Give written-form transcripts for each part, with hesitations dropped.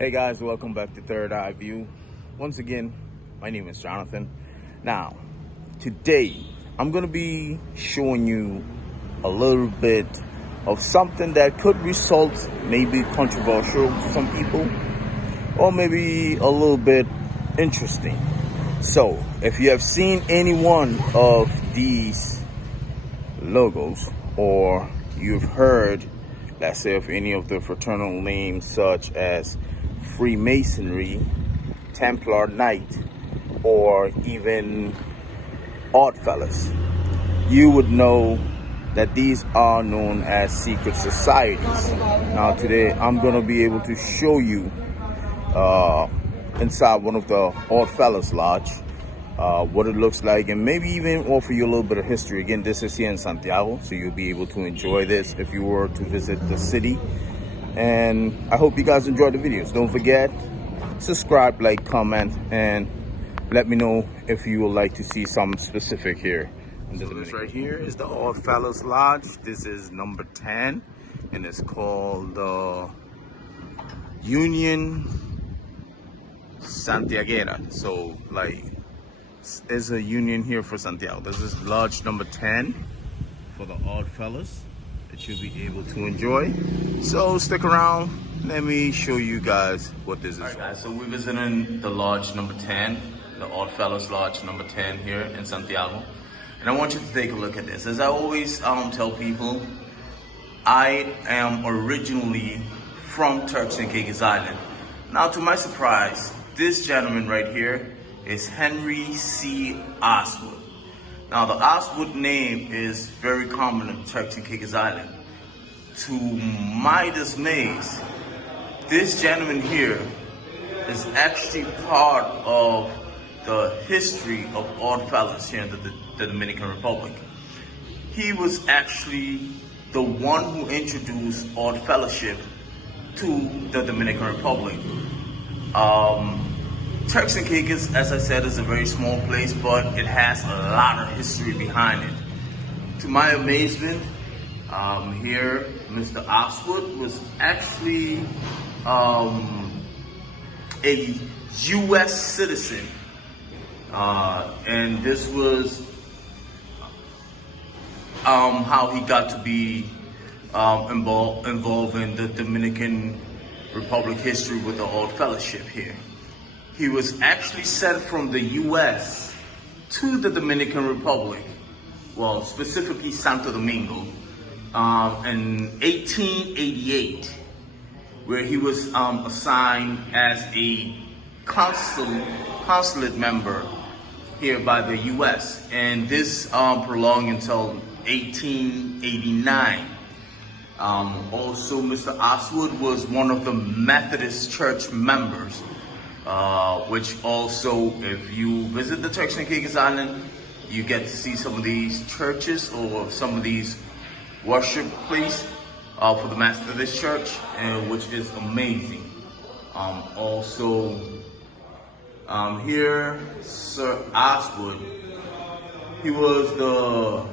Hey guys, welcome back to Third Eye View. Once again, my name is Jonathan. Now, today I'm going to be showing you a little bit of something that could result maybe controversial to some people or maybe a little bit interesting. So, if you have seen any one of these logos or you've heard, let's say, of any of the fraternal names such as Freemasonry, Templar Knight, or even Oddfellows, you would know that these are known as secret societies. Now today I'm going to be able to show you inside one of the Oddfellows Lodge what it looks like, and maybe even offer you a little bit of history. Again, this is here in Santiago, so you'll be able to enjoy this if you were to visit the city. And I hope you guys enjoy the videos. Don't forget, subscribe, like, comment, and let me know if you would like to see something specific here. So this right here is the Oddfellows Lodge. This is number 10, and it's called the Union Santiaguera. So like, there's a union here for Santiago. This is lodge number 10 for the Oddfellows that you'll be able to enjoy. So stick around. Let me show you guys what this is. Alright guys, so we're visiting the lodge number 10, the Oddfellows Lodge number 10 here in Santiago. And I want you to take a look at this. As I always tell people, I am originally from Turks and Caicos Island. Now to my surprise, this gentleman right here is Henry C. Oswalt. Now the Oswalt name is very common in Turks and Caicos Island. To my dismay, this gentleman here is actually part of the history of Oddfellows here in the Dominican Republic. He was actually the one who introduced Odd Fellowship to the Dominican Republic. Turks and Caicos, as I said, is a very small place, but it has a lot of history behind it. To my amazement, here, Mr. Oswalt was actually a U.S. citizen, and this was how he got to be involved in the Dominican Republic history with the Odd Fellowship here. He was actually sent from the U.S. to the Dominican Republic, well, specifically Santo Domingo, in 1888, where he was assigned as a consulate member here by the U.S. And this prolonged until 1889. Also, Mr. Oswalt was one of the Methodist Church members, which also, if you visit the Turks and Caicos Island, you get to see some of these churches or some of these worship places for the Methodist Church, which is amazing. Also, here, Sir Oswalt, he was the,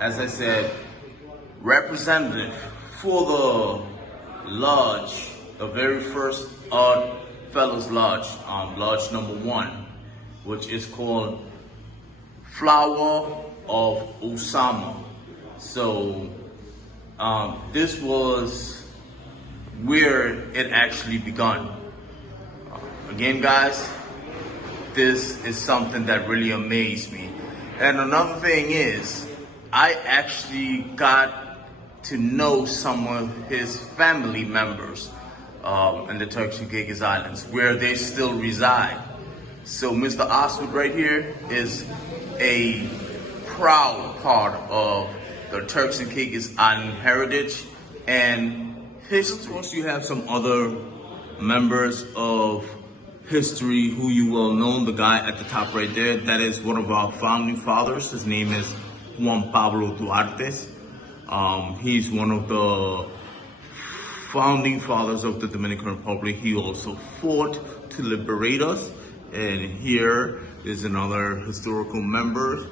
as I said, representative for the lodge, the very first Oddfellows Lodge, lodge number 1, which is called Flower of Osama. So this was where it actually begun. Again, guys, this is something that really amazed me. And another thing is, I actually got to know some of his family members in the Turks and Caicos Islands, where they still reside. So Mr. Oswalt right here is a proud part of the Turks and Caicos Island heritage and history. Of course, you have some other members of history who you will know. The guy at the top right there, that is one of our founding fathers. His name is Juan Pablo Duarte. He's one of the founding fathers of the Dominican Republic. He also fought to liberate us. And here is another historical member.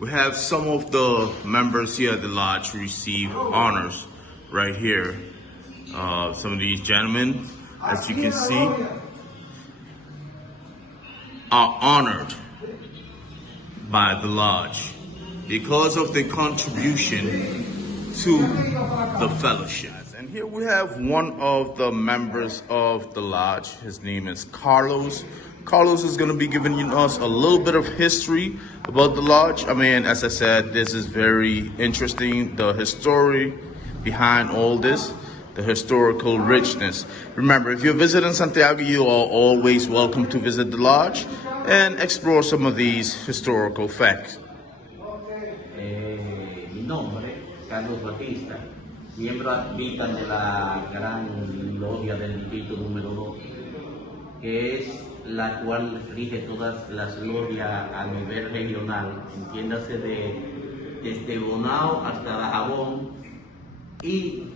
We have some of the members here at the lodge who receive honors right here. Some of these gentlemen as you can see, are honored by the lodge because of their contribution to the fellowship. And here we have one of the members of the lodge. His name is Carlos. Carlos is going to be giving us a little bit of history about the lodge. I mean, as I said, this is very interesting, the history behind all this, the historical richness. Remember, if you're visiting Santiago, you are always welcome to visit the lodge and explore some of these historical facts. Mi nombre, Carlos Batista, miembro advitan de la gran logia del distrito número 2, que es la cual rige todas las logias a nivel regional, entiéndase desde Bonao hasta Dajabón y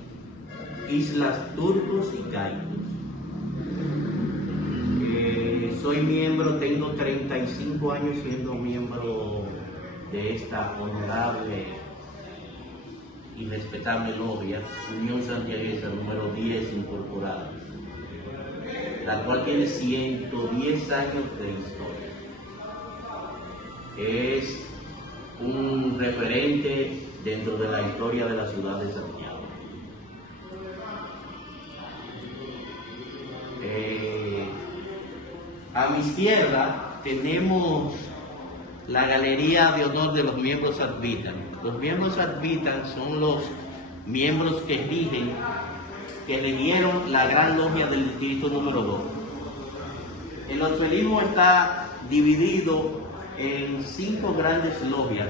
Islas Turcos y Caicos. Soy miembro, tengo 35 años siendo miembro de esta honorable y respetable logia, Unión Santiaguesa número 10 incorporada, la cual tiene 110 años de historia. Es un referente dentro de la historia de la ciudad de Santiago. A mi izquierda tenemos la galería de honor de los miembros advitan. Los miembros advitan son los miembros que rigieron la gran logia del distrito número 2. El orfelismo está dividido en 5 grandes logias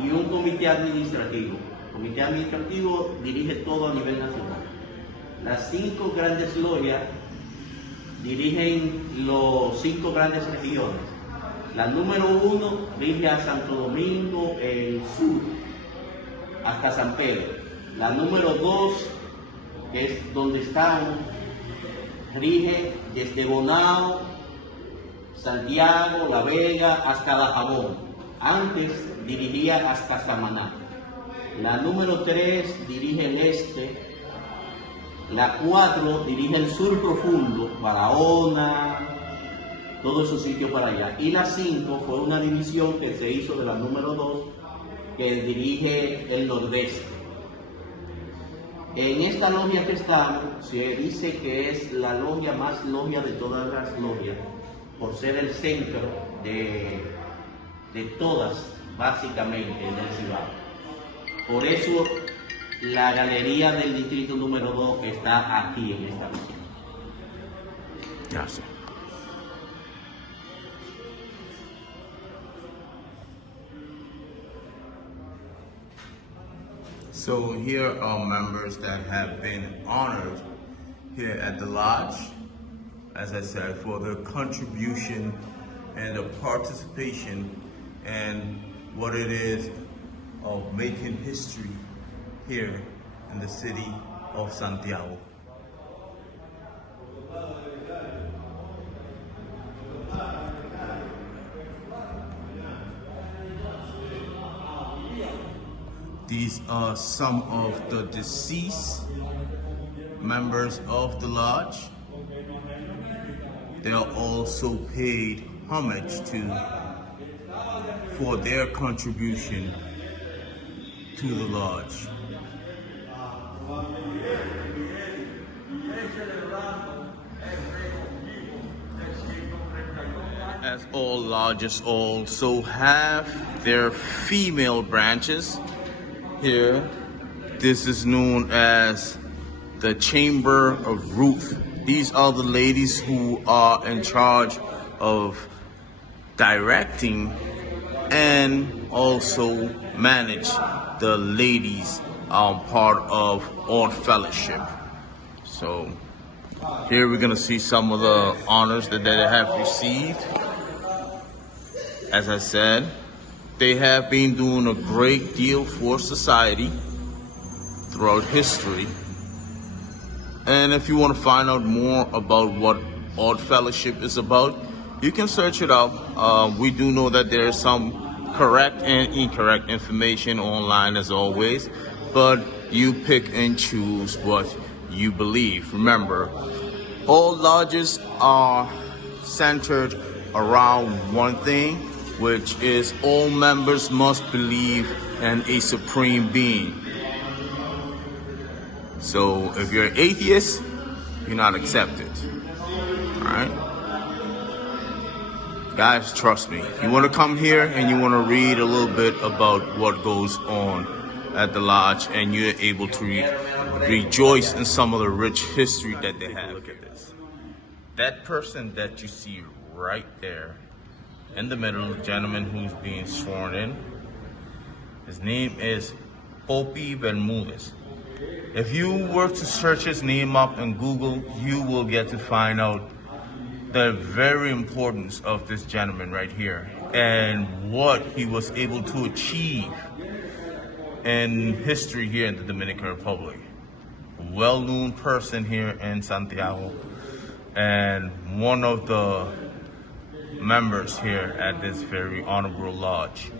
y un comité administrativo. El comité administrativo dirige todo a nivel nacional. Las 5 grandes logias dirigen los 5 grandes regiones. La número 1 rige a Santo Domingo, el sur, hasta San Pedro. La número 2, que es donde estamos, rige desde Bonao, Santiago, La Vega, hasta Dajabón. Antes dirigía hasta Samaná. La número 3 dirige el este. La 4 dirige el sur profundo, Barahona, todos esos sitios para allá. Y la 5 fue una división que se hizo de la número 2, que dirige el nordeste. En esta logia que estamos, se dice que es la logia más logia de todas las logias, por ser el centro de todas, básicamente, del Cibao. Por eso, la galería del distrito número 2 está aquí en esta misión. Gracias. So here are members that have been honored here at the lodge, as I said, for their contribution and the participation and what it is of making history here in the city of Santiago. These are some of the deceased members of the lodge. They are also paid homage for their contribution to the lodge. As all lodges also have their female branches. Here, this is known as the Chamber of Ruth. These are the ladies who are in charge of directing and also manage the ladies part of Odd Fellowship. So here we're gonna see some of the honors that they have received. As I said, they have been doing a great deal for society throughout history. And if you want to find out more about what Odd Fellowship is about, you can search it up. We do know that there is some correct and incorrect information online as always, but you pick and choose what you believe. Remember, All lodges are centered around one thing, which is all members must believe in a supreme being. So if you're an atheist, you're not accepted. Alright? Guys, trust me. You want to come here and you want to read a little bit about what goes on at the lodge, and you're able to rejoice in some of the rich history that they have. Look at this. That person that you see right there in the middle, the gentleman who's being sworn in, his name is Popi Bermudez. If you were to search his name up in Google, you will get to find out the very importance of this gentleman right here and what he was able to achieve in history here in the Dominican Republic. A well-known person here in Santiago and one of the members here at this very honorable lodge.